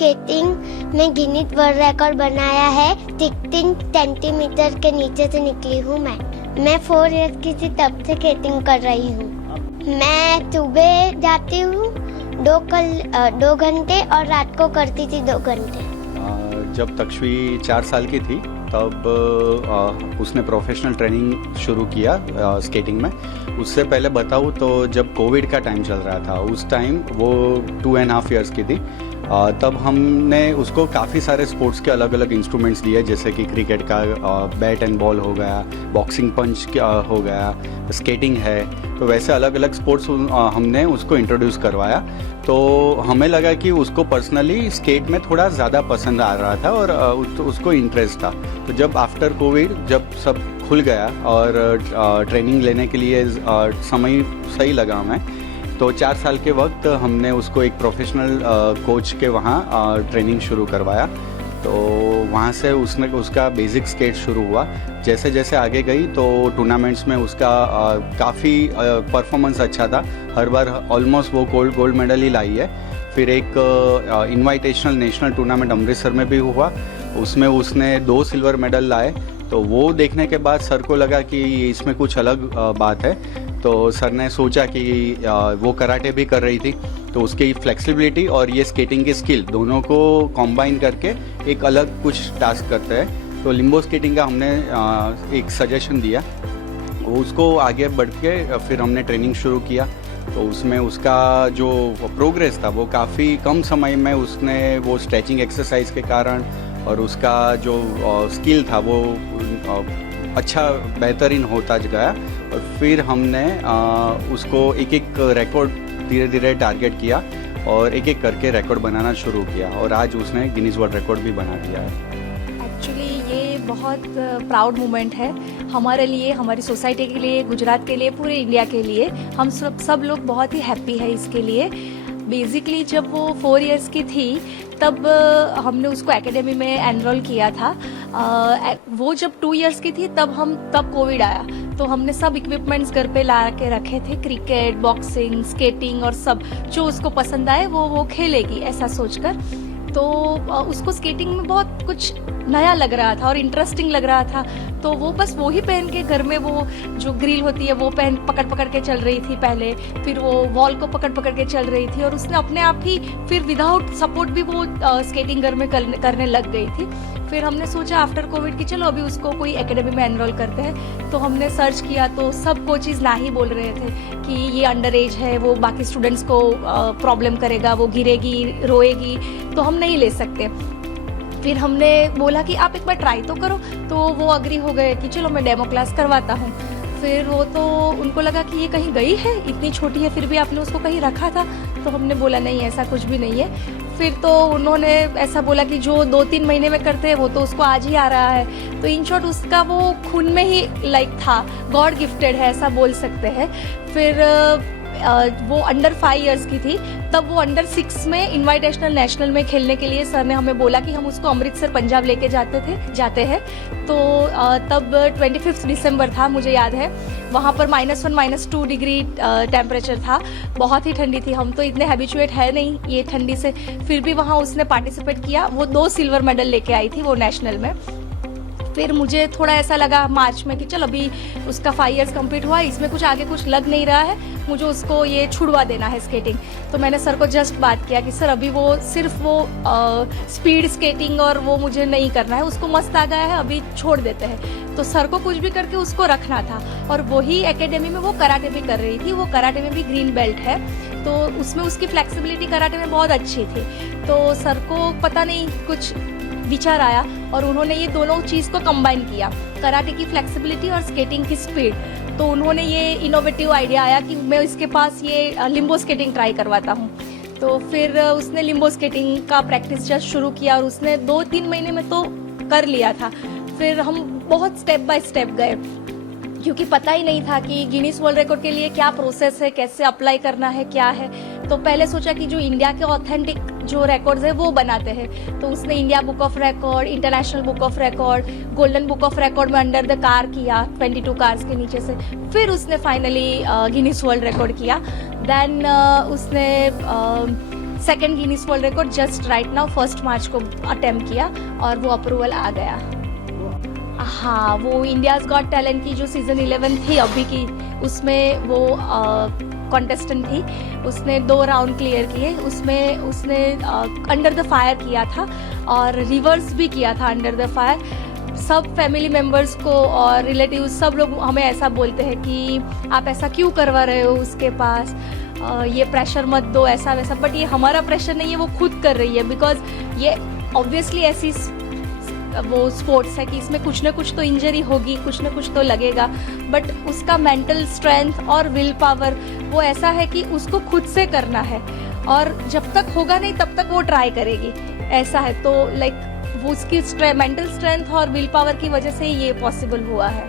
Skating में Guinness world record बनाया है। 16 सेंटीमीटर के नीचे से निकली हूँ मैं 4 इयर्स की थी तब से स्केटिंग कर रही हूँ। मैं सुबह जाती हूँ 2 घंटे और रात को करती थी 2 घंटे। जब तक्षवी 4 साल की थी तब उसने प्रोफेशनल ट्रेनिंग शुरू किया स्केटिंग में। उससे पहले बताऊँ तो जब कोविड का टाइम चल रहा था उस टाइम वो 2.5 इयर्स की थी। तब हमने उसको काफ़ी सारे स्पोर्ट्स के अलग अलग इंस्ट्रूमेंट्स दिए, जैसे कि क्रिकेट का बैट एंड बॉल हो गया, बॉक्सिंग पंच हो गया, स्केटिंग है। तो वैसे अलग अलग स्पोर्ट्स हमने उसको इंट्रोड्यूस करवाया। तो हमें लगा कि उसको पर्सनली स्केट में थोड़ा ज़्यादा पसंद आ रहा था और उसको इंटरेस्ट था। तो जब आफ्टर कोविड जब सब खुल गया और ट्रेनिंग लेने के लिए समय सही लगा हमें, तो 4 साल के वक्त हमने उसको एक प्रोफेशनल कोच के वहाँ ट्रेनिंग शुरू करवाया। तो वहाँ से उसका बेसिक स्केट शुरू हुआ। जैसे जैसे आगे गई तो टूर्नामेंट्स में उसका काफ़ी परफॉर्मेंस अच्छा था। हर बार ऑलमोस्ट वो गोल्ड मेडल ही लाई है। फिर एक इनवाइटेशनल नेशनल टूर्नामेंट अमृतसर में भी हुआ, उसमें उसने 2 सिल्वर मेडल लाए। तो वो देखने के बाद सर को लगा कि इसमें कुछ अलग बात है। तो सर ने सोचा कि वो कराटे भी कर रही थी, तो उसकी फ्लेक्सिबिलिटी और ये स्केटिंग की स्किल दोनों को कॉम्बाइन करके एक अलग कुछ टास्क करते हैं। तो लिम्बो स्केटिंग का हमने एक सजेशन दिया, उसको आगे बढ़ के फिर हमने ट्रेनिंग शुरू किया। तो उसमें उसका जो प्रोग्रेस था वो काफ़ी कम समय में उसने वो स्ट्रेचिंग एक्सरसाइज के कारण और उसका जो स्किल था वो अच्छा बेहतरीन होता गया। और फिर हमने उसको एक एक रिकॉर्ड धीरे धीरे टारगेट किया और एक एक करके रिकॉर्ड बनाना शुरू किया और आज उसने गिनीज वर्ल्ड रिकॉर्ड भी बना दिया है। एक्चुअली ये बहुत प्राउड मोमेंट है हमारे लिए, हमारी सोसाइटी के लिए, गुजरात के लिए, पूरे इंडिया के लिए। हम सब लोग बहुत ही हैप्पी है इसके लिए। बेसिकली जब वो 4 इयर्स की थी तब हमने उसको एकेडमी में एनरोल किया था। वो जब 2 इयर्स की थी तब कोविड आया, तो हमने सब इक्विपमेंट्स घर पे ला के रखे थे, क्रिकेट, बॉक्सिंग, स्केटिंग और सब जो उसको पसंद आए वो खेलेगी ऐसा सोचकर। तो उसको स्केटिंग में बहुत कुछ नया लग रहा था और इंटरेस्टिंग लग रहा था। तो वो बस वो ही पहन के घर में वो जो ग्रिल होती है वो पकड़ के चल रही थी पहले, फिर वो वॉल को पकड़ के चल रही थी और उसने अपने आप ही फिर विदाउट सपोर्ट भी वो स्केटिंग घर में करने लग गई थी। फिर हमने सोचा आफ्टर कोविड कि चलो अभी उसको कोई एकेडमी में एनरोल करते हैं। तो हमने सर्च किया तो सब कोचेज ना ही बोल रहे थे कि ये अंडर एज है, वो बाकी स्टूडेंट्स को प्रॉब्लम करेगा, वो गिरेगी, रोएगी, तो हम नहीं ले सकते। फिर हमने बोला कि आप एक बार ट्राई तो करो, तो वो अग्री हो गए कि चलो मैं डेमो क्लास करवाता हूँ। फिर वो तो उनको लगा कि ये कहीं गई है, इतनी छोटी है फिर भी आपने उसको कहीं रखा था। तो हमने बोला नहीं, ऐसा कुछ भी नहीं है। फिर तो उन्होंने ऐसा बोला कि जो 2-3 महीने में करते हैं वो तो उसको आज ही आ रहा है। तो इन शॉर्ट उसका वो खून में ही लाइक था, गॉड गिफ्टेड है ऐसा बोल सकते हैं। फिर वो अंडर 5 इयर्स की थी तब वो अंडर 6 में इनवाइटेशनल नेशनल में खेलने के लिए सर ने हमें बोला कि हम उसको अमृतसर पंजाब लेके जाते हैं। तो तब 25 दिसंबर था, मुझे याद है। वहाँ पर -1 -2 डिग्री टेम्परेचर था, बहुत ही ठंडी थी। हम तो इतने हैबिचुएट है नहीं ये ठंडी से, फिर भी वहाँ उसने पार्टिसिपेट किया। वो 2 सिल्वर मेडल लेके आई थी वो नेशनल में। फिर मुझे थोड़ा ऐसा लगा मार्च में कि चल अभी उसका 5 इयर्स कंप्लीट हुआ, इसमें कुछ आगे कुछ लग नहीं रहा है, मुझे उसको ये छुड़वा देना है स्केटिंग। तो मैंने सर को जस्ट बात किया कि सर अभी वो सिर्फ वो स्पीड स्केटिंग और वो मुझे नहीं करना है, उसको मस्त आ गया है, अभी छोड़ देते हैं। तो सर को कुछ भी करके उसको रखना था। और वही एकेडमी में वो कराटे भी कर रही थी, वो कराटे में भी ग्रीन बेल्ट है, तो उसमें उसकी फ्लेक्सिबिलिटी कराटे में बहुत अच्छी थी। तो सर को पता नहीं कुछ विचार आया और उन्होंने ये दोनों चीज़ को कंबाइन किया, कराटे की फ्लेक्सिबिलिटी और स्केटिंग की स्पीड। तो उन्होंने ये इनोवेटिव आइडिया आया कि मैं इसके पास ये लिम्बो स्केटिंग ट्राई करवाता हूँ। तो फिर उसने लिम्बो स्केटिंग का प्रैक्टिस जस्ट शुरू किया और उसने 2-3 महीने में तो कर लिया था। फिर हम बहुत स्टेप बाय स्टेप गए, क्योंकि पता ही नहीं था कि गिनीज वर्ल्ड रिकॉर्ड के लिए क्या प्रोसेस है, कैसे अप्लाई करना है, क्या है। तो पहले सोचा कि जो इंडिया के ऑथेंटिक जो रिकॉर्ड्स है वो बनाते हैं। तो उसने India book of record, international book of record, golden book of record में अंडर द कार किया 22 कार्स के नीचे से। फिर उसने फाइनली गिनीज वर्ल्ड रिकॉर्ड किया। देन उसने second Guinness world record just right now 1 मार्च को अटेम्प्ट किया और वो अप्रूवल आ गया। हाँ, वो इंडियाज़ गॉट टैलेंट की जो सीज़न 11 थी अभी की, उसमें वो कॉन्टेस्टेंट थी, उसने 2 राउंड क्लियर किए। उसमें उसने अंडर द फायर किया था और रिवर्स भी किया था अंडर द फायर। सब फैमिली मेम्बर्स को और रिलेटिव्स सब लोग हमें ऐसा बोलते हैं कि आप ऐसा क्यों करवा रहे हो उसके पास, ये प्रेशर मत दो, ऐसा वैसा। बट ये हमारा प्रेशर नहीं है, वो खुद कर रही है, बिकॉज ये ऑब्वियसली ऐसी वो स्पोर्ट्स है कि इसमें कुछ ना कुछ तो इंजरी होगी, कुछ ना कुछ तो लगेगा, बट उसका मेंटल स्ट्रेंथ और विल पावर वो ऐसा है कि उसको खुद से करना है और जब तक होगा नहीं तब तक वो ट्राई करेगी, ऐसा है। तो लाइक वो उसकी मेंटल स्ट्रेंथ और विल पावर की वजह से ये पॉसिबल हुआ है।